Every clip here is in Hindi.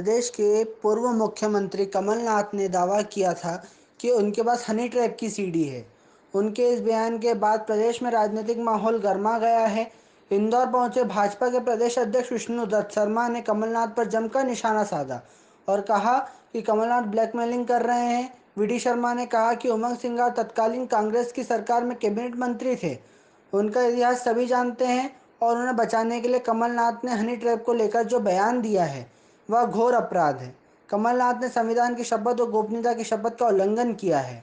प्रदेश के पूर्व मुख्यमंत्री कमलनाथ ने दावा किया था कि उनके पास हनी ट्रैप की सीडी है। उनके इस बयान के बाद प्रदेश में राजनीतिक माहौल गर्मा गया है। इंदौर पहुंचे भाजपा के प्रदेश अध्यक्ष विष्णु दत्त शर्मा ने कमलनाथ पर जमकर निशाना साधा और कहा कि कमलनाथ ब्लैकमेलिंग कर रहे हैं। वीडी शर्मा ने कहा कि उमंग सिंगार तत्कालीन कांग्रेस की सरकार में कैबिनेट मंत्री थे। उनका इतिहास सभी जानते हैं और उन्हें बचाने के लिए कमलनाथ ने हनी ट्रैप को लेकर जो बयान दिया है वह घोर अपराध है। कमलनाथ ने संविधान की शपथ और गोपनीयता की शपथ का उल्लंघन किया है।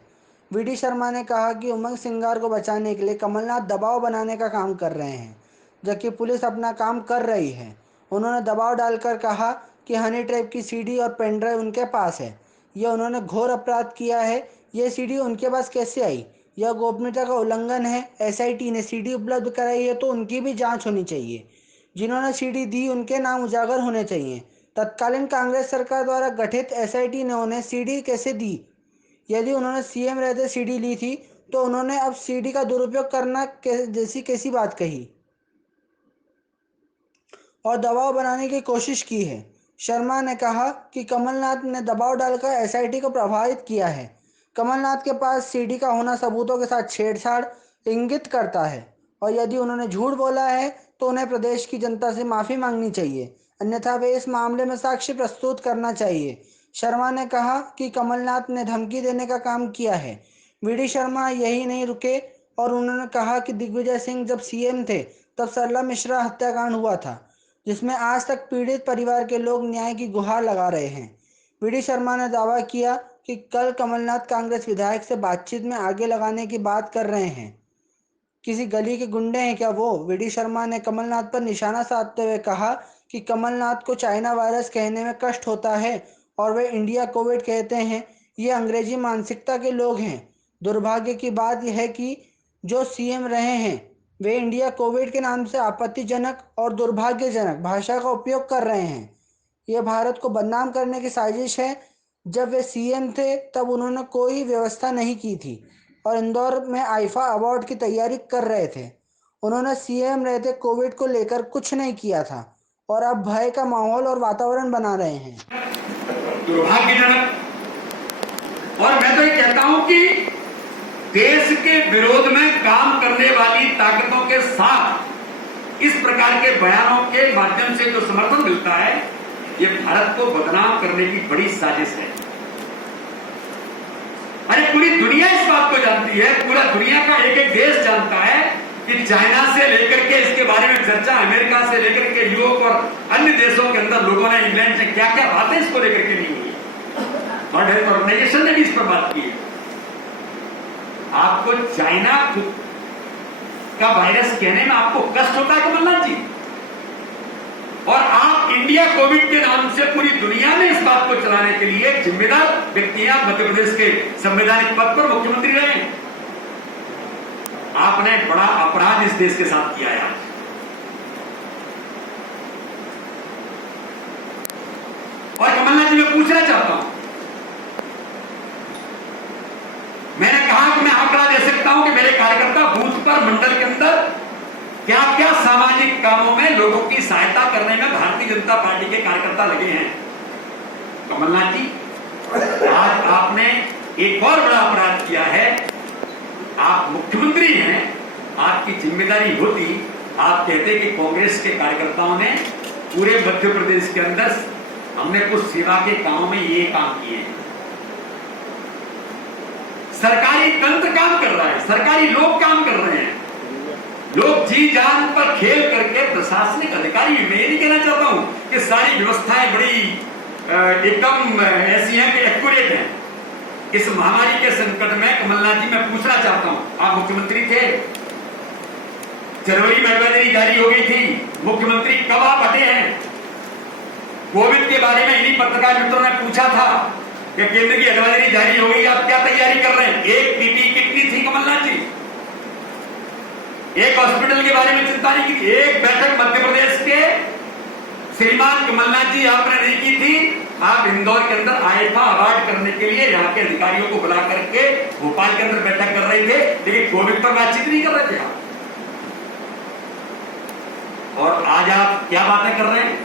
वीडी शर्मा ने कहा कि उमंग सिंगार को बचाने के लिए कमलनाथ दबाव बनाने का काम कर रहे हैं, जबकि पुलिस अपना काम कर रही है। उन्होंने दबाव डालकर कहा कि हनी ट्रैप की सीडी और पेनड्राइव उनके पास है। यह उन्होंने घोर अपराध किया है। यह सीडी उनके पास कैसे आई? यह गोपनीयता का उल्लंघन है। एसआईटी ने सीडी उपलब्ध कराई है तो उनकी भी जांच होनी चाहिए। जिन्होंने सीडी दी उनके नाम उजागर होने चाहिए। तत्कालीन कांग्रेस सरकार द्वारा गठित एसआईटी ने उन्हें सीडी कैसे दी? यदि उन्होंने सीएम रहते सीडी ली थी तो उन्होंने अब सीडी का दुरुपयोग करना जैसी कैसी बात कही और दबाव बनाने की कोशिश की है। शर्मा ने कहा कि कमलनाथ ने दबाव डालकर एसआईटी को प्रभावित किया है। कमलनाथ के पास सीडी का होना सबूतों के साथ छेड़छाड़ इंगित करता है और यदि उन्होंने झूठ बोला है तो उन्हें प्रदेश की जनता से माफ़ी मांगनी चाहिए, अन्यथा वे इस मामले में साक्ष्य प्रस्तुत करना चाहिए। शर्मा ने कहा कि कमलनाथ ने धमकी देने का काम किया है। वीडी शर्मा यही नहीं रुके और उन्होंने कहा कि दिग्विजय सिंह जब सीएम थे तब सरला मिश्रा हत्याकांड हुआ था, जिसमें आज तक पीड़ित परिवार के लोग न्याय की गुहार लगा रहे हैं। वीडी शर्मा ने दावा किया कि कल कमलनाथ कांग्रेस विधायक से बातचीत में आगे लगाने की बात कर रहे हैं। किसी गली के गुंडे हैं क्या वो? वीडी शर्मा ने कमलनाथ पर निशाना साधते हुए कहा कि कमलनाथ को चाइना वायरस कहने में कष्ट होता है और वे इंडिया कोविड कहते हैं। ये अंग्रेजी मानसिकता के लोग हैं। दुर्भाग्य की बात यह है कि जो सीएम रहे हैं वे इंडिया कोविड के नाम से आपत्तिजनक और दुर्भाग्यजनक भाषा का उपयोग कर रहे हैं। यह भारत को बदनाम करने की साजिश है। जब वे सीएम थे तब उन्होंने कोई व्यवस्था नहीं की थी और इंदौर में आईफा अवार्ड की तैयारी कर रहे थे। उन्होंने सीएम रहते कोविड को लेकर कुछ नहीं किया था और अब भय का माहौल और वातावरण बना रहे हैं। दुर्भाग्यजनक। और मैं तो ये कहता हूं कि देश के विरोध में काम करने वाली ताकतों के साथ इस प्रकार के बयानों के माध्यम से जो समर्थन मिलता है, ये भारत को बदनाम करने की बड़ी साजिश है। अरे पूरी दुनिया इस बात को जानती है, पूरा दुनिया का एक एक देश जानता है कि चाइना से लेकर के इसके बारे में चर्चा, अमेरिका से लेकर के यूरोप और अन्य देशों के अंदर लोगों ने, इंग्लैंड से क्या क्या बातें इसको लेकर के नहीं हुई। वर्ल्ड हेल्थ ऑर्गेनाइजेशन ने भी इस पर बात की है। आपको चाइना का वायरस कहने में आपको कष्ट होता है कमलनाथ जी, और आप इंडिया कोविड के नाम से पूरी दुनिया में इस बात को चलाने के लिए जिम्मेदार व्यक्तियां मध्य प्रदेश के संवैधानिक पद पर मुख्यमंत्री रहे। आपने बड़ा अपराध इस देश के साथ किया है। और कमलनाथ जी मैं पूछना चाहता हूं, मैंने कहा कि मैं आंकड़ा दे सकता हूं कि मेरे कार्यकर्ता बूथ पर मंडल के अंदर क्या क्या सामाजिक कामों में लोगों की सहायता करने में भारतीय जनता पार्टी के कार्यकर्ता लगे हैं। कमलनाथ जी, आज आपने एक और बड़ा अपराध किया है। आप मुख्यमंत्री हैं, आपकी जिम्मेदारी होती, आप कहते कि कांग्रेस के कार्यकर्ताओं ने पूरे मध्य प्रदेश के अंदर हमने कुछ सेवा के कामों में ये काम किए। सरकारी तंत्र काम कर रहा है, सरकारी लोग काम कर रहे हैं, लोग जी जान पर खेल करके प्रशासनिक अधिकारी, मैं ये नहीं कहना चाहता हूं कि सारी व्यवस्थाएं बड़ी एकदम ऐसी हैं कि एक्यूरेट हैं। इस महामारी के संकट में कमलनाथ जी मैं पूछना चाहता हूं, आप मुख्यमंत्री थे, जनवरी में एडवाइजरी जारी हो गई थी, मुख्यमंत्री कब आप हटे हैं? कोविड के बारे में इन्हीं पत्रकार मित्रों ने पूछा था कि केंद्र की एडवाइजरी जारी हो गई, आप क्या तैयारी कर रहे हैं? एक पीपीई किट नहीं थी कमलनाथ जी, एक हॉस्पिटल के बारे में चिंता नहीं की थी, एक बैठक मध्य प्रदेश के श्रीमान कमलनाथ जी आपने नहीं की थी। आप इंदौर के अंदर आईफा अवार्ड करने के लिए यहाँ के अधिकारियों को बुला करके भोपाल के अंदर बैठक कर रहे थे, लेकिन कोविड पर बातचीत नहीं कर रहे थे आप। और आज आप क्या बातें कर रहे हैं?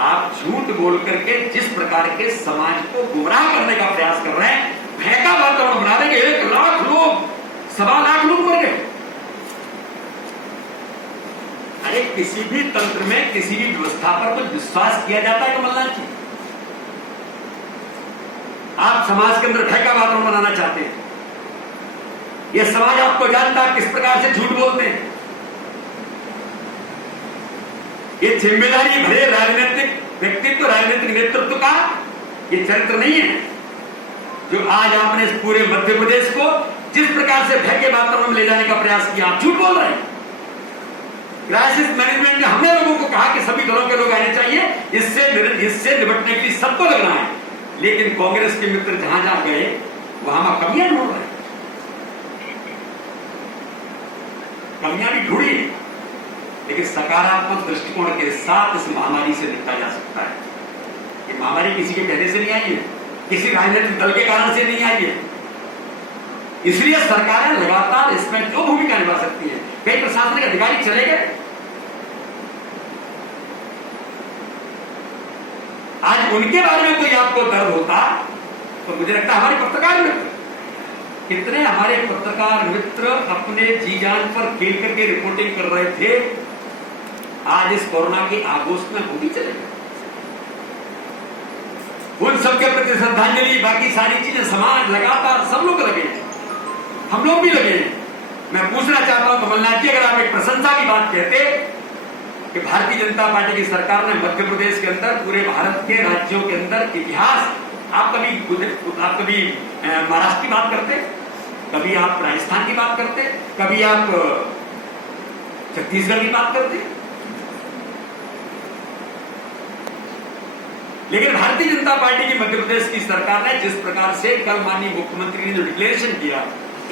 आप झूठ बोल करके जिस प्रकार के समाज को गुमराह करने का प्रयास कर रहे हैं, भय का वातावरण बना रहे हैं। 1 लाख लोग, 1.25 लाख लोग मर गए। अरे किसी भी तंत्र में, किसी भी व्यवस्था पर कुछ विश्वास किया जाता है कमलनाथ जी? आप समाज के अंदर भय का वातावरण बनाना चाहते हैं। यह समाज आपको जानता है किस प्रकार से झूठ बोलते हैं। ये जिम्मेदारी भरे राजनीतिक व्यक्तित्व, राजनीतिक नेतृत्व का ये चरित्र नहीं है जो आज आपने इस पूरे मध्य प्रदेश को जिस प्रकार से भय के वातावरण में ले जाने का प्रयास किया। आप झूठ बोल रहे हैं। क्राइसिस मैनेजमेंट में हमने लोगों को कहा कि सभी दलों के लोग आने चाहिए, इससे निपटने के लिए सबको लगना है, लेकिन कांग्रेस के मित्र जहां जहां गए वहां कमियां ढूंढ रहे हैं। कमियां भी ढूंढी, लेकिन सकारात्मक दृष्टिकोण के साथ इस महामारी से निपटा जा सकता है। ये महामारी किसी के कहने से नहीं आई है, किसी राजनीतिक दल के कारण से नहीं आई है। इसलिए सरकारें लगातार इसमें जो भूमिका निभा सकती है। कई प्रशासनिक अधिकारी चले गए, आज उनके बारे में कोई आपको दर्द होता तो मुझे लगता है हमारे पत्रकार मित्र, कितने हमारे पत्रकार मित्र अपने जी जान पर खेल करके रिपोर्टिंग कर रहे थे, आज इस कोरोना के आगोश में वो भी चले गए। उन सबके प्रति श्रद्धांजलि, बाकी सारी चीजें समाज लगातार सब लोग लगे हैं, हम लोग भी लगे हैं। मैं पूछना चाहता हूं कमलनाथ जी, अगर आप एक प्रशंसा की बात कहते कि भारतीय जनता पार्टी की सरकार ने मध्य प्रदेश के अंदर, पूरे भारत के राज्यों के अंदर इतिहास, आप कभी महाराष्ट्र की बात करते, कभी आप राजस्थान की बात करते, कभी आप छत्तीसगढ़ की बात करते, लेकिन भारतीय जनता पार्टी की मध्य प्रदेश की सरकार ने जिस प्रकार से कल माननीय मुख्यमंत्री ने जो डिक्लेरेशन किया,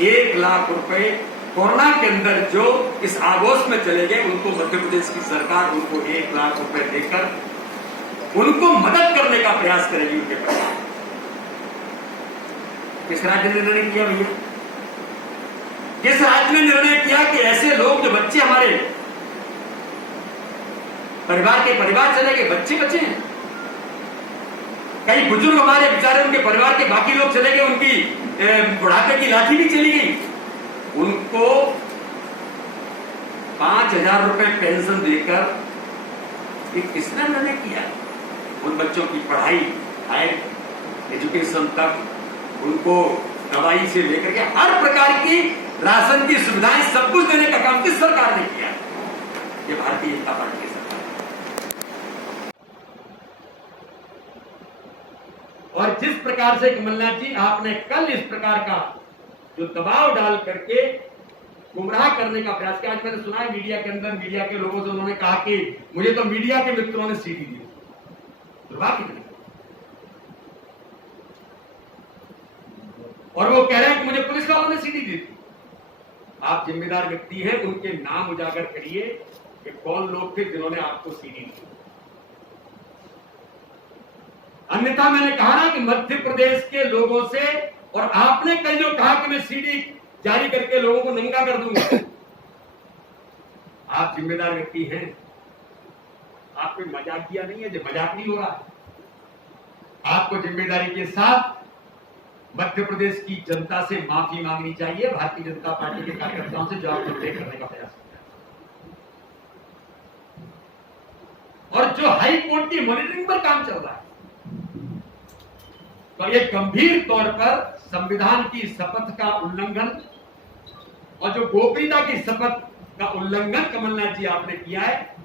1 लाख रुपए कोरोना के अंदर जो इस आगोश में चले गए, उनको मध्य प्रदेश की सरकार उनको 1 लाख रुपए देकर उनको मदद करने का प्रयास करेगी। उनके प्रयास किस राज्य ने निर्णय किया भैया? किस राज्य ने निर्णय किया कि ऐसे लोग, जो बच्चे हमारे परिवार के परिवार चले गए, बच्चे बचे हैं, कई बुजुर्ग हमारे बेचारे, उनके परिवार के बाकी लोग चले गए, उनकी बुढ़ापे की लाठी भी चली गई, उनको 5,000 रुपए पेंशन देकर ये किसने निर्णय किया? उन बच्चों की पढ़ाई, हायर एजुकेशन तक, उनको दवाई से लेकर के हर प्रकार की राशन की सुविधाएं, सब कुछ देने का काम किस सरकार ने किया? ये भारतीय जनता पार्टी की सरकार। और जिस प्रकार से कमलनाथ जी आपने कल इस प्रकार का जो दबाव डाल करके गुमराह करने का प्रयास किया, आज मैंने सुना है मीडिया के अंदर, मीडिया के लोगों से उन्होंने कहा कि मुझे तो मीडिया के मित्रों ने सीटी दी। दुर्भाग्य की, और वो कह रहे हैं कि मुझे पुलिस वालों ने सीटी दी थी। आप जिम्मेदार व्यक्ति हैं, उनके नाम उजागर करिए कि कौन लोग थे जिन्होंने आपको सीटी दी। अन्यथा मैंने कहा ना कि मध्य प्रदेश के लोगों से, और आपने कल जो कहा कि मैं सीडी जारी करके लोगों को नंगा कर दूंगा, आप जिम्मेदार व्यक्ति हैं, आप कोई मजाक किया नहीं है, जो मजाक नहीं हो रहा है। आपको जिम्मेदारी के साथ मध्य प्रदेश की जनता से माफी मांगनी चाहिए, भारतीय जनता पार्टी के कार्यकर्ताओं से, जो आपको तय करने का प्रयास किया, और जो हाई कोर्ट की मॉनिटरिंग पर काम चल रहा है। तो ये गंभीर तौर पर संविधान की शपथ का उल्लंघन और जो गोपनीयता की शपथ का उल्लंघन कमलनाथ जी आपने किया है,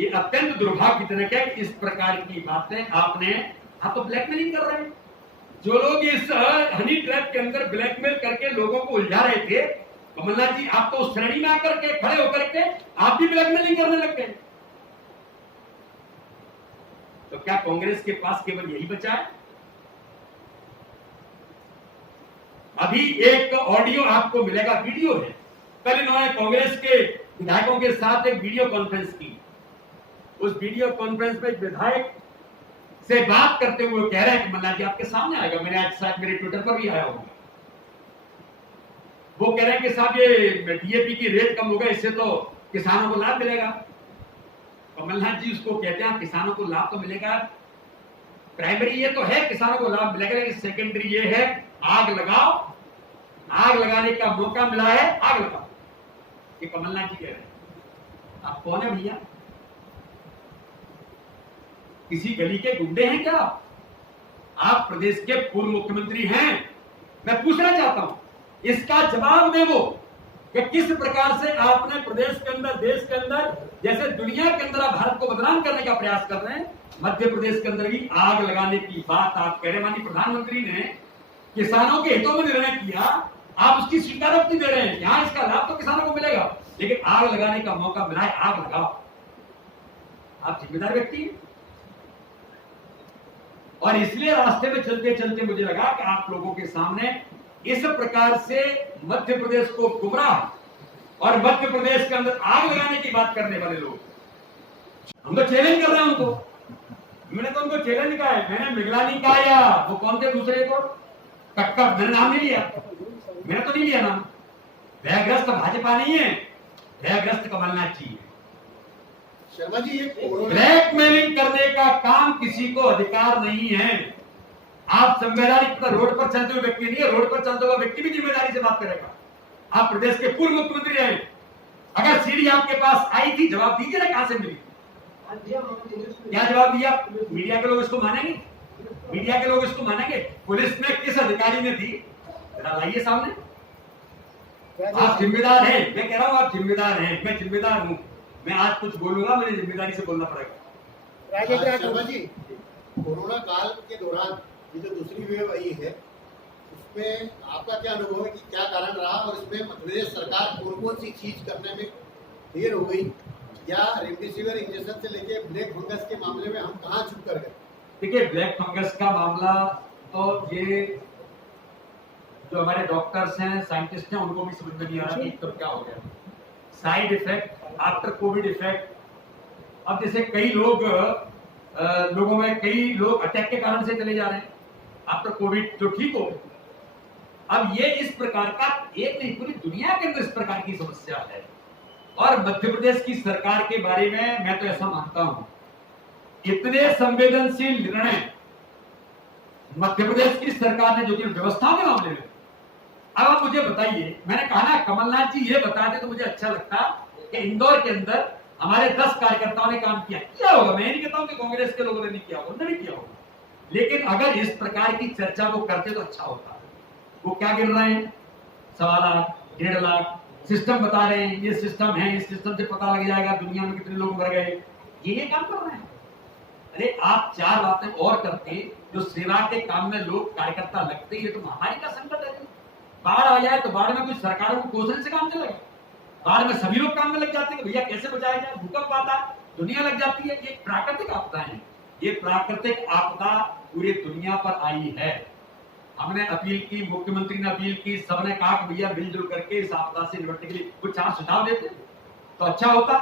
ये अत्यंत दुर्भाग्यजनक है कि इस प्रकार की बातें आप तो ब्लैकमेलिंग कर रहे हैं। जो लोग इस हनी ट्रैप के अंदर ब्लैकमेल करके लोगों को उलझा रहे थे, कमलनाथ जी आप तो उस श्रेणी में आकर के खड़े होकर के आप भी ब्लैकमेलिंग करने लग गए। तो क्या कांग्रेस के पास केवल यही बचा है? अभी एक ऑडियो आपको मिलेगा, वीडियो है, कल इन्होंने कांग्रेस के विधायकों के साथ एक वीडियो कॉन्फ्रेंस की। उस वीडियो कॉन्फ्रेंस में विधायक से बात करते हुए कह रहे हैं, कमलनाथ जी आपके सामने आएगा, मैंने आज शायद मेरे ट्विटर पर भी आया होगा। वो कह रहे हैं कि साहब ये डीएपी की रेट कम हो गई, इससे तो किसानों को लाभ मिलेगा। कमलनाथ जी उसको कहते हैं किसानों को लाभ तो मिलेगा, प्राइमरी ये तो है किसानों को लाभ मिलेगा, लेकिन सेकेंडरी ये है आग लगाओ, आग लगाने का मौका मिला है आग लगाओ। ये कमलनाथ जी कह रहे हैं। आप कौन है भैया? किसी गली के गुंडे हैं क्या? आप प्रदेश के पूर्व मुख्यमंत्री हैं। मैं पूछना चाहता हूं इसका जवाब दे वो कि किस प्रकार से आपने प्रदेश के अंदर, देश के अंदर, जैसे दुनिया के अंदर आप भारत को बदनाम करने का प्रयास कर रहे हैं, मध्य प्रदेश के अंदर भी आग लगाने की बात आप कह रहे। माननीय प्रधानमंत्री ने किसानों के हितों में निर्णय किया, आप उसकी स्वीकारोक्ति दे रहे हैं। यहां इसका लाभ तो किसानों को मिलेगा, लेकिन आग लगाने का मौका मिला है, आग लगाओ। आप जिम्मेदार व्यक्ति हैं। और इसलिए रास्ते में चलते चलते मुझे लगा कि आप लोगों के सामने इस प्रकार से मध्य प्रदेश को गुमराह और मध्य प्रदेश के अंदर आग लगाने की बात करने वाले लोग, हम तो चैलेंज कर रहे हैं उनको। मैंने तो उनको चैलेंज कहा है, मैंने मिगलानी कहा या वो कौन थे दूसरे को, कक्कर, मैंने नाम नहीं लिया, मैंने तो नहीं लिया नाम। भयग्रस्त भाजपा नहीं है, भयग्रस्त कमलनाथ जी है। शर्मा जी, ये ब्लैकमेलिंग करने का काम किसी को अधिकार नहीं है। आप संवैधानिक रोड पर चलते हुए व्यक्ति नहीं है, रोड पर चलते हुआ व्यक्ति भी जिम्मेदारी से बात करेगा। आप प्रदेश के पूर्व मुख्यमंत्री रहे, अगर सीडी आपके पास आई थी, जवाब दीजिए ना, कहां से मिली, क्या जवाब दिया? मीडिया के लोग इसको मानेंगे? मीडिया के लोग इसको मानेंगे? पुलिस में किस अधिकारी ने दी, जरा लाइए सामने। आप जिम्मेदार हैं, मैं कह रहा हूं आप जिम्मेदार हैं, मैं जिम्मेदार हूं। मैं आज कुछ बोलूंगा, मुझे जिम्मेदारी से बोलना पड़ेगा। शर्मा जी, कोरोना काल के दौरान ये जो दूसरी वेव आई है, उसमें आपका क्या अनुभव है कि क्या कारण रहा, और इसमें मध्य प्रदेश सरकार कौन कौन सी चीज करने में देर हो गई, या रेमडेसिविर इंजेक्शन से लेके ब्लैक फंगस के मामले में हम कहाँ चुप कर गए? देखिए, ब्लैक फंगस का मामला तो ये जो हमारे डॉक्टर्स हैं, साइंटिस्ट हैं, उनको भी समझ में नहीं आ रहा कि तो क्या हो गया। Side effect, after Covid effect. अब जैसे कई लोग लोगों में कई लोग अटैक के कारण से चले जा रहे हैं आफ्टर कोविड, जो ठीक हो गए। अब ये इस प्रकार का एक नहीं, पूरी दुनिया के अंदर इस प्रकार की समस्या है। और मध्य प्रदेश की सरकार के बारे में मैं तो ऐसा मानता हूं, इतने संवेदनशील निर्णय मध्य प्रदेश की सरकार ने जो कि व्यवस्था के मामले में। अब आप मुझे बताइए, मैंने कहा ना कमलनाथ जी ये बताते तो मुझे अच्छा लगता कि इंदौर के अंदर हमारे 10 कार्यकर्ताओं ने काम किया होगा। मैं नहीं कहता हूं कि कांग्रेस के लोगों ने नहीं किया होगा, उन्होंने भी किया होगा, लेकिन अगर इस प्रकार की चर्चा वो करते तो अच्छा होता। वो क्या गिन रहे हैं, 1.25 लाख, 1.5 लाख सिस्टम बता रहे हैं, ये सिस्टम है, इस सिस्टम से पता लग जाएगा दुनिया में कितने लोग मर गए, ये काम कर रहे हैं। अरे आप 4 बातें और करते जो सेवा के काम में लोग कार्यकर्ता लगते, ये तो महामारी का संकट है। बाढ़ आ जाए तो बाढ़ में कुछ सरकारों को कोसने से काम चलेगा, बाढ़ में सभी लोग काम में लग जाते हैं भैया कैसे बचाया जाए। भूकंप आता, दुनिया लग जाती है। ये प्राकृतिक आपदा है, ये प्राकृतिक आपदा पूरी दुनिया पर आई है। हमने अपील की, मुख्यमंत्री ने अपील की, सबने कहा कि भैया मिलजुल करके इस आपदा से निपटने के लिए कुछ 4 सुझाव देते तो अच्छा होता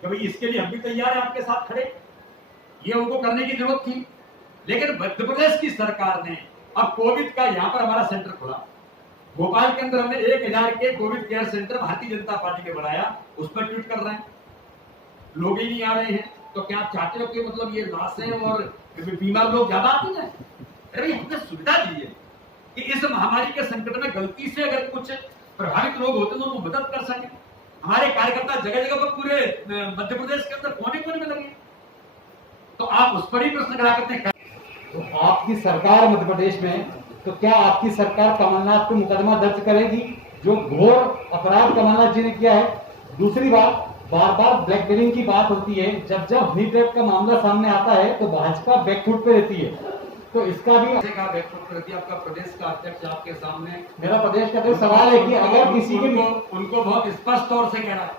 कि भाई इसके लिए हम भी तैयार हैं आपके साथ खड़े। ये उनको करने की जरूरत थी, लेकिन मध्य प्रदेश की सरकार ने अब कोविड का यहाँ पर हमारा सेंटर खोला। भोपाल के अंदर हमने 1000 के Covid care centre Bharatiya Janata party ने बनाया, उस पर ट्वीट कर रहे हैं, लोग ही नहीं आ रहे हैं। तो क्या आप चाहते हो कि मतलब ये लाशें और बीमार लोग ज्यादा आते हैं? अरे हमने सुविधा दी है कि इस महामारी के संकट में गलती से अगर कुछ प्रभावित लोग होते हैं तो उनको मदद कर सके। हमारे कार्यकर्ता जगह जगह पर पूरे मध्य प्रदेश के अंदर कोने कोने में लगे, तो आप उस पर ही प्रश्न खड़ा करते हैं। तो आपकी सरकार मध्य प्रदेश में, तो क्या आपकी सरकार कमलनाथ पे मुकदमा दर्ज करेगी जो घोर अपराध कमलनाथ जी ने किया है? दूसरी बात, बार बार ब्लैकमेलिंग की बात होती है, जब जब हनी ट्रैप का मामला सामने आता है तो भाजपा बैकफुट पे रहती है, तो इसका भी बैकफुट पे रहती है। आपका प्रदेश का अध्यक्ष आपके सामने, मेरा प्रदेश का तो सवाल है कि अगर किसी के उनको बहुत स्पष्ट तौर से कह रहा है,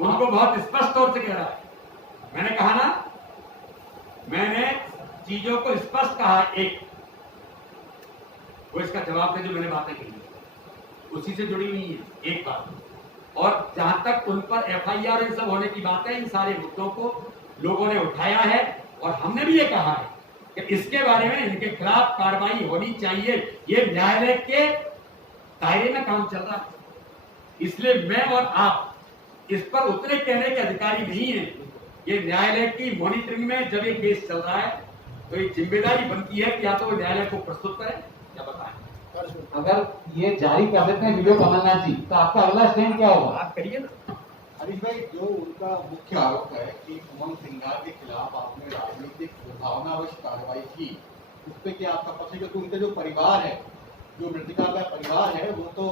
उनको बहुत स्पष्ट तौर से कह रहा है। मैंने कहा ना, मैंने चीजों को स्पष्ट कहा, एक वो इसका जवाब दे जो मैंने बातें कही उसी से जुड़ी हुई है एक बात। और जहां तक उन पर एफआईआर इन सब होने की बात है, इन सारे मुद्दों को लोगों ने उठाया है और हमने भी ये कहा है कि इसके बारे में इनके खिलाफ कार्रवाई होनी चाहिए। ये न्यायालय के दायरे में काम चल रहा है, इसलिए मैं और आप इस पर उतने कहने के अधिकारी नहीं है। ये न्यायालय की मॉनिटरिंग में जब ये केस चल रहा है तो ये जिम्मेदारी बनती है कि या तो वो न्यायालय को प्रस्तुत करें या बताएं। अगर ये जारी कर देते हैं वीडियो कमलनाथ जी, तो आपका अगला स्टैंड क्या होगा? आप करिए ना। हरीश भाई, जो उनका मुख्य आरोप है कि उमंग सिंगार के खिलाफ आपने राजनीतिक भावनावश कार्रवाई की, उस पर क्या आपका पक्ष है? क्योंकि उनके जो परिवार है, जो मृतिका का परिवार है, वो तो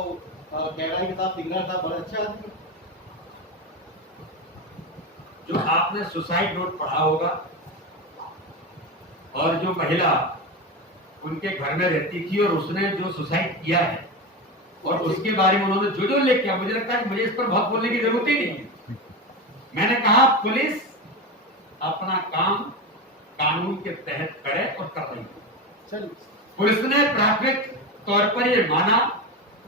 गहराई के साथ सिंगार था, बड़े अच्छे आदमी। जो आपने सुसाइड नोट पढ़ा होगा और जो महिला उनके घर में रहती थी और उसने जो सुसाइड किया है और उसके बारे में उन्होंने जो लिख किया, मुझे लगता है कि मुझे इस पर बहुत बोलने की जरूरत ही नहीं है। मैंने कहा पुलिस अपना काम कानून के तहत करे और कर रही है। पुलिस ने प्राथमिक तौर पर यह माना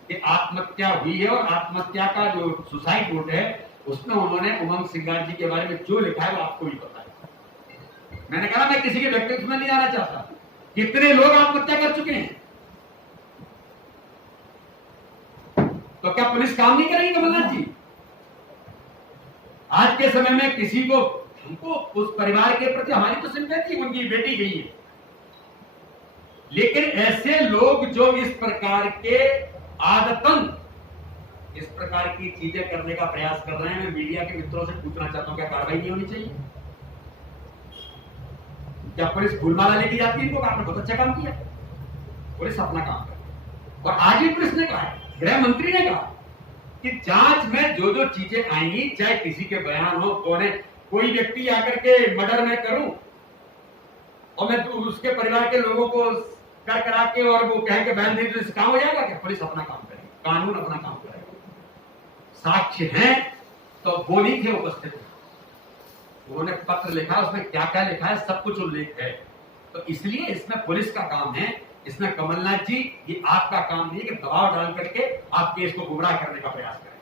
कि आत्महत्या हुई है और आत्महत्या का जो सुसाइड नोट है उसमें उन्होंने उमंग सिंगार जी के बारे में जो लिखा है वो आपको भी पता है। मैंने कहा मैं किसी के व्यक्तित्व में नहीं आना चाहता। कितने लोग आत्महत्या कर चुके हैं, तो क्या पुलिस काम नहीं करेगी कमलनाथ जी? आज के समय में किसी को, हमको उस परिवार के प्रति हमारी तो सिंपैथी, उनकी बेटी गई है, लेकिन ऐसे लोग जो इस प्रकार के आदतन इस प्रकार की चीजें करने का प्रयास कर रहे हैं, मैं मीडिया के मित्रों से पूछना चाहता हूं क्या कार्रवाई नहीं होनी चाहिए? क्या पुलिस फूलमाला लेके जाती है इनको? आपने बहुत अच्छा काम किया, पुलिस अपना काम करे। और आज ही पुलिस ने कहा है, गृह मंत्री ने कहा कि जांच में जो जो चीजें आएंगी, चाहे किसी के बयान हो, कोई व्यक्ति आकर के मर्डर में करूं और मैं उसके परिवार के लोगों को कर करा के और वो कहे कि बयान दे तो इससे काम हो जाएगा क्या? पुलिस अपना काम करेगी, कानून अपना काम करेगा। साक्ष्य हैं तो वो नहीं थे उपस्थित, उन्होंने पत्र लिखा, उसमें क्या क्या लिखा है सब कुछ उल्लेख है। तो इसलिए इसमें पुलिस का काम है, इसमें कमलनाथ जी ये आपका काम नहीं है कि दबाव डाल करके आप केस को गुमराह करने का प्रयास करें।